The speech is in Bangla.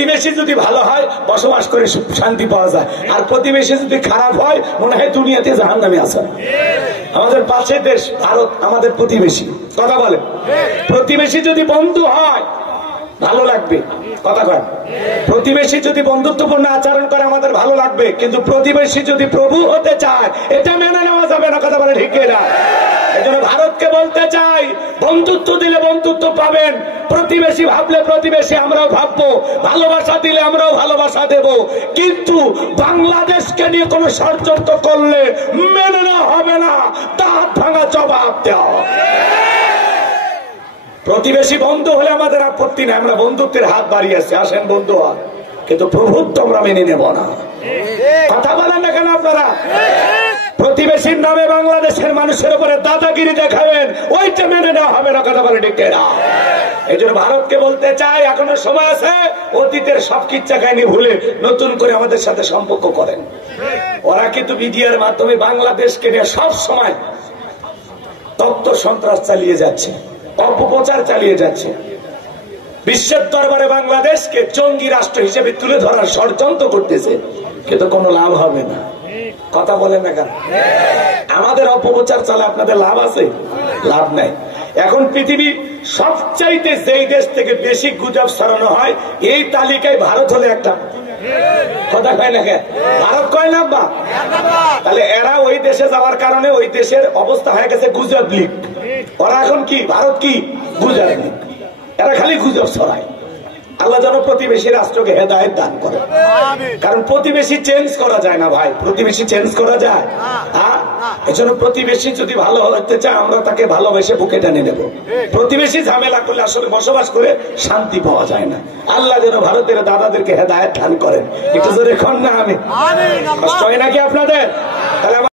প্রতিবেশী যদি ভালো হয় বসবাস করে শান্তি পাওয়া যায়, আর প্রতিবেশী যদি খারাপ হয় মনে হয় দুনিয়াতে জাহান্নামে আছে। আমাদের পাশের দেশ ভারত আমাদের প্রতিবেশী, কথা বলে। প্রতিবেশী যদি বন্ধু হয় ভালো লাগবে, কথা কয়। প্রতিবেশী যদি বন্ধুত্বপূর্ণ আচরণ করে আমাদের ভালো লাগবে, কিন্তু প্রতিবেশী যদি প্রভু হতে চায় এটা মেনে নেওয়া যাবে না, কথা বলে ঠিক না। এই জন্য ভারতকে বলতে চাই, বন্ধুত্ব দিলে বন্ধুত্ব পাবেন, প্রতিবেশী ভাবলে প্রতিবেশী আমরাও ভাববো, ভালোবাসা দিলে আমরাও ভালোবাসা দেব, কিন্তু বাংলাদেশকে নিয়ে কোন ষড়যন্ত্র করলে মেনে নেওয়া হবে না, দাঁত ভাঙা জবাব দেওয়া হবে। প্রতিবেশী বন্ধু হলে আমাদের আপত্তি নেই, আমরা বন্ধুত্বের হাত বাড়িয়েছি, আসেন বন্ধু হন, কিন্তু প্রভুত্ব আমরা মেনে নেব না। কথা বলেন না কেন আপনারা? প্রতিবেশীর নামে বাংলাদেশের মানুষের উপরে দাদাগিরি দেখাবেন, ওইটা মেনে নেওয়া হবে না, কথা বলে ঠিক না। এই জন্য ভারতকে বলতে চাই, এখনো সময় আছে, অতীতের সব কিচ্ছা কাহিনী ভুলে নতুন করে আমাদের সাথে সম্পর্ক করেন। ওরা কিন্তু মিডিয়ার মাধ্যমে বাংলাদেশকে নিয়ে সব সময় তত্ত্ব সন্ত্রাস চালিয়ে যাচ্ছে, অপপ্রচার চালিয়ে যাচ্ছে, বিশ্বের দরবারে বাংলাদেশকে জঙ্গি রাষ্ট্র হিসেবে তুলে ধরার ষড়যন্ত্র করতেছে, কিন্তু কোনো লাভ হবে না। কথা বলেন না কেন? আমাদের অপপ্রচার চালে আপনাদের লাভ আছে? লাভ নাই। এখন পৃথিবীর সবচাইতে যেই দেশ থেকে বেশি গুজব ছড়ানো হয় এই তালিকায় ভারত হলে একটা, কথা কয় না কেন? ভারত কয় না বা? তাহলে এরা ওই দেশে যাওয়ার কারণে ওই দেশের অবস্থা হয়ে গেছে গুজব লীগ। ওরা এখন কি? ভারত কি? গুজব লীগ। এরা খালি গুজব ছড়ায়। আল্লাহ যেন প্রতিবেশী রাষ্ট্রকে হেদায়েত দান করে, কারণ প্রতিবেশী চেঞ্জ করা যায় না ভাই, প্রতিবেশী চেঞ্জ করা যায়? এই জন্য প্রতিবেশী যদি ভালো হতে চায় আমরা তাকে ভালোবেসে বুকে টেনে নেব। প্রতিবেশী ঝামেলা করলে আসলে বসবাস করে শান্তি পাওয়া যায় না। আল্লাহ যেন ভারতের দাদাদেরকে হেদায়েত দান করেন। একটু জোরে কন না আমি, কষ্ট হয় নাকি আপনাদের? তাহলে